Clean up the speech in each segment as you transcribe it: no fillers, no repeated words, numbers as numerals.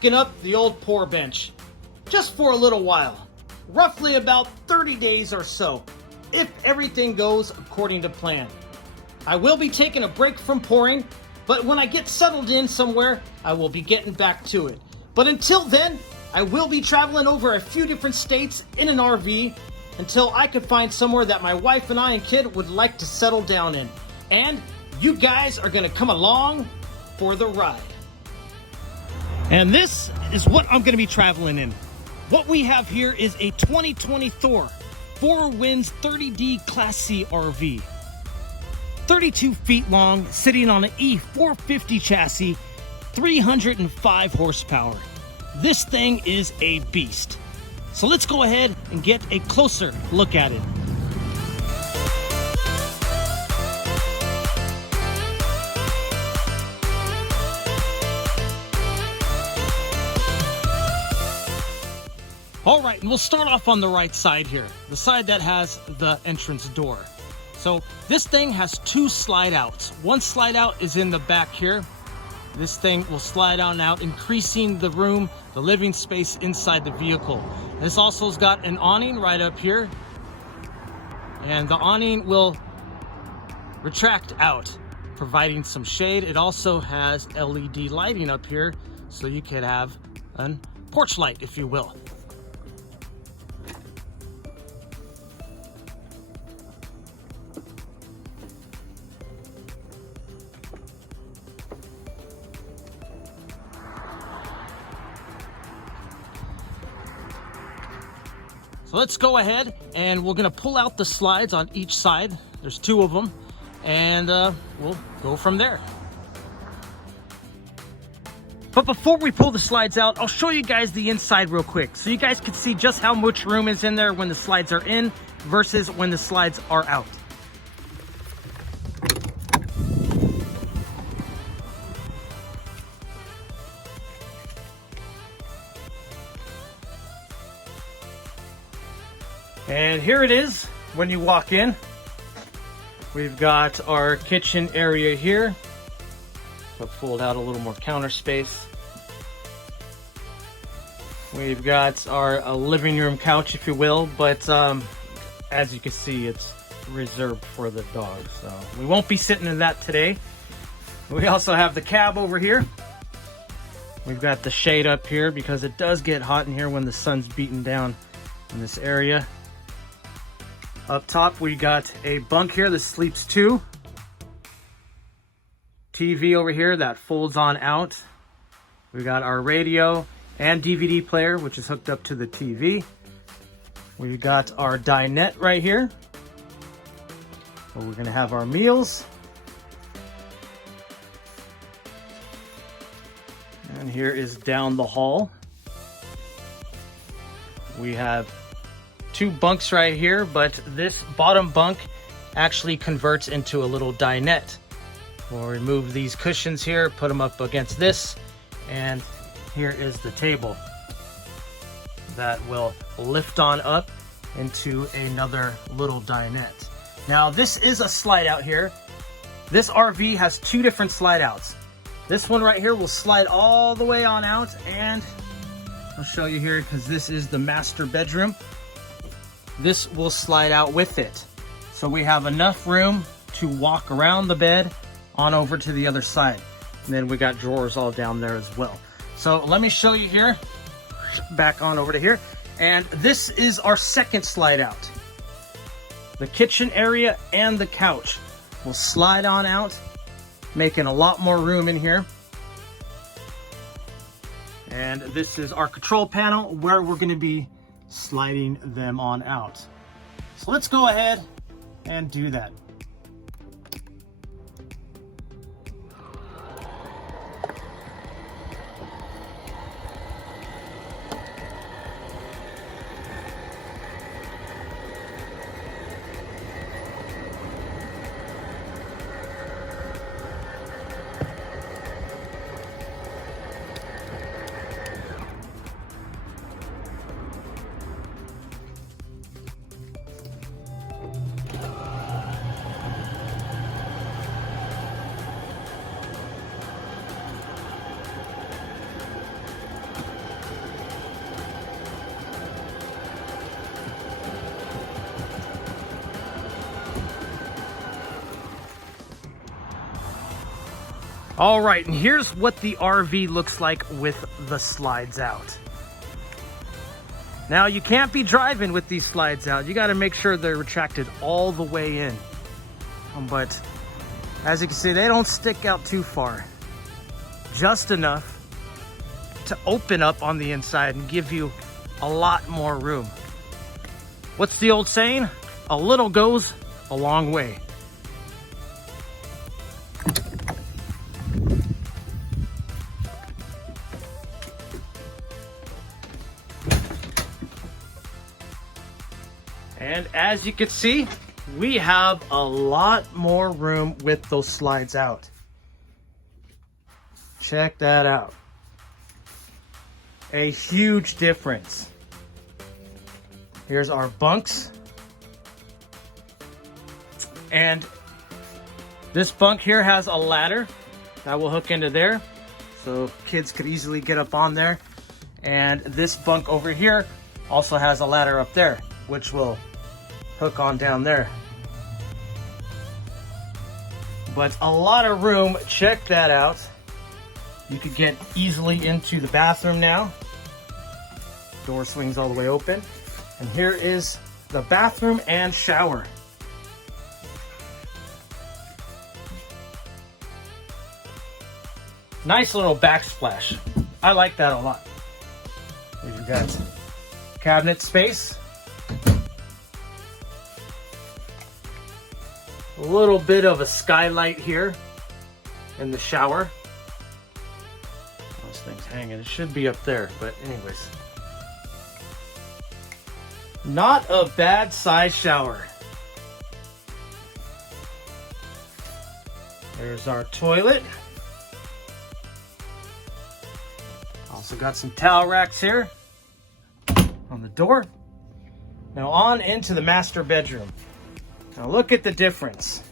packing up the old poor bench. Just for a little while. Roughly about 30 days or so, if everything goes according to plan. I will be taking a break from pouring, but when I get settled in somewhere, I will be getting back to it. But until then, I will be traveling over a few different states in an RV until I could find somewhere that my wife and I and kid would like to settle down in. And you guys are going to come along for the ride. And this is what I'm going to be traveling in. What we have here is a 2020 Thor Four Winds 30D Class C RV. 32 feet long, sitting on an E450 chassis, 305 horsepower. This thing is a beast. So let's go ahead and get a closer look at it. All right, and we'll start off on the right side here, the side that has the entrance door. So this thing has two slide outs. One slide out is in the back here. This thing will slide on out, increasing the room, the living space inside the vehicle. This also has got an awning right up here, and the awning will retract out, providing some shade. It also has LED lighting up here, so you could have a porch light, if you will. So let's go ahead and we're gonna pull out the slides on each side. There's two of them, and we'll go from there. But before we pull the slides out, I'll show you guys the inside real quick so you guys can see just how much room is in there when the slides are in versus when the slides are out. And here it is when you walk in. We've got our kitchen area here. So pulled out a little more counter space. We've got our living room couch, if you will, but as you can see, it's reserved for the dog. So we won't be sitting in that today. We also have the cab over here. We've got the shade up here because it does get hot in here when the sun's beating down in this area. Up top, we got a bunk here that sleeps two. TV over here that folds on out. We got our radio and DVD player, which is hooked up to the TV. We've got our dinette right here, where we're gonna have our meals. And here is down the hall. We have two bunks right here, but this bottom bunk actually converts into a little dinette. We'll remove these cushions here, put them up against this, and here is the table that will lift on up into another little dinette. Now this is a slide out here. This RV has two different slide outs. This one right here will slide all the way on out, and I'll show you here because this is the master bedroom. This will slide out with it. So we have enough room to walk around the bed on over to the other side. And then we got drawers all down there as well. So let me show you here, back on over to here. And this is our second slide out. The kitchen area and the couch will slide on out, making a lot more room in here. And this is our control panel where we're gonna be sliding them on out. So let's go ahead and do that. All right, and here's what the RV looks like with the slides out. Now, you can't be driving with these slides out. You got to make sure they're retracted all the way in. But as you can see, they don't stick out too far. Just enough to open up on the inside and give you a lot more room. What's the old saying? A little goes a long way. And as you can see, we have a lot more room with those slides out. Check that out. A huge difference. Here's our bunks. And this bunk here has a ladder that will hook into there, so kids could easily get up on there. And this bunk over here also has a ladder up there, which will hook on down there. But a lot of room. Check that out. You could get easily into the bathroom now. Door swings all the way open. And here is the bathroom and shower. Nice little backsplash. I like that a lot. We've got cabinet space. A little bit of a skylight here in the shower. This thing's hanging. It should be up there, but anyways. Not a bad size shower. There's our toilet. Also got some towel racks here on the door. Now on into the master bedroom. Now look at the difference.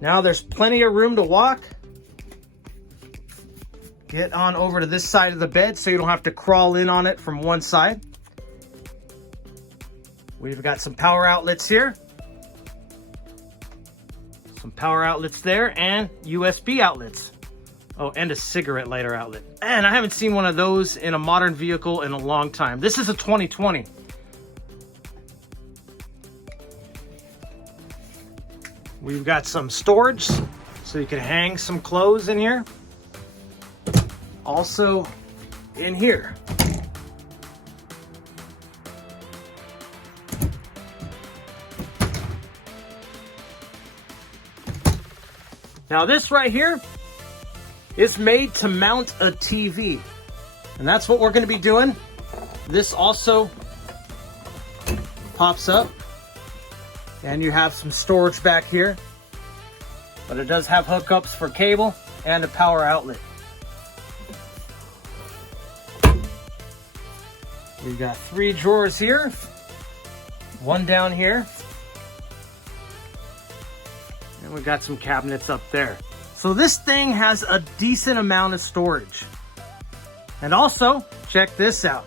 Now there's plenty of room to walk. Get on over to this side of the bed so you don't have to crawl in on it from one side. We've got some power outlets here. Some power outlets there and USB outlets. Oh, and a cigarette lighter outlet. And I haven't seen one of those in a modern vehicle in a long time. This is a 2020. We've got some storage, so you can hang some clothes in here. Also in here. Now this right here is made to mount a TV. And that's what we're going to be doing. This also pops up. And you have some storage back here. But it does have hookups for cable and a power outlet. We've got 3 drawers here. 1 down here. And we got some cabinets up there. So this thing has a decent amount of storage. And also, check this out.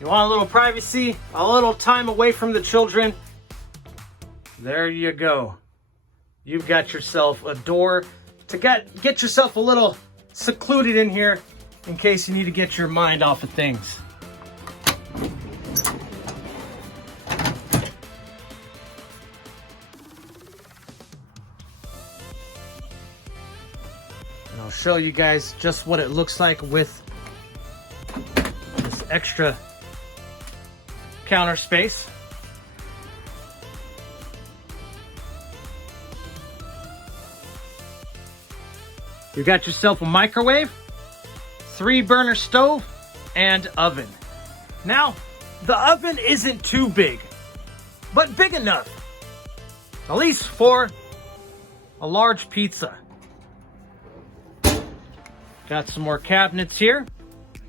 You want a little privacy, a little time away from the children? There you go. You've got yourself a door to get yourself a little secluded in here in case you need to get your mind off of things. And I'll show you guys just what it looks like with this extra counter space. You got yourself a microwave, 3-burner stove, and oven. Now, the oven isn't too big, but big enough, at least for a large pizza. Got some more cabinets here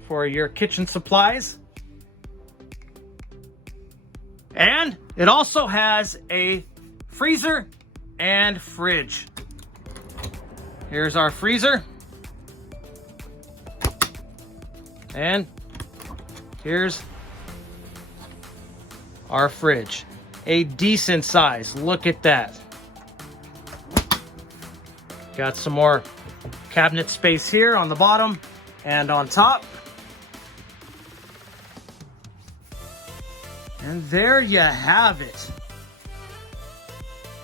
for your kitchen supplies. And it also has a freezer and fridge. Here's our freezer. And here's our fridge. A decent size. Look at that. Got some more cabinet space here on the bottom and on top. And there you have it.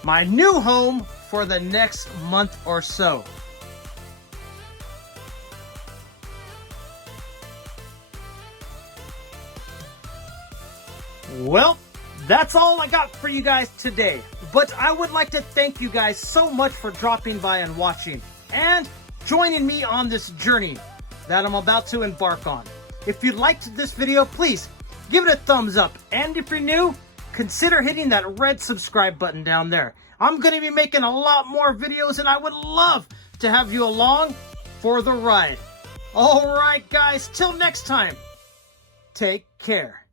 My new home for the next month or so. Well, that's all I got for you guys today. But I would like to thank you guys so much for dropping by and watching and joining me on this journey that I'm about to embark on. If you liked this video, please give it a thumbs up. And if you're new, consider hitting that red subscribe button down there. I'm going to be making a lot more videos and I would love to have you along for the ride. All right, guys, till next time, take care.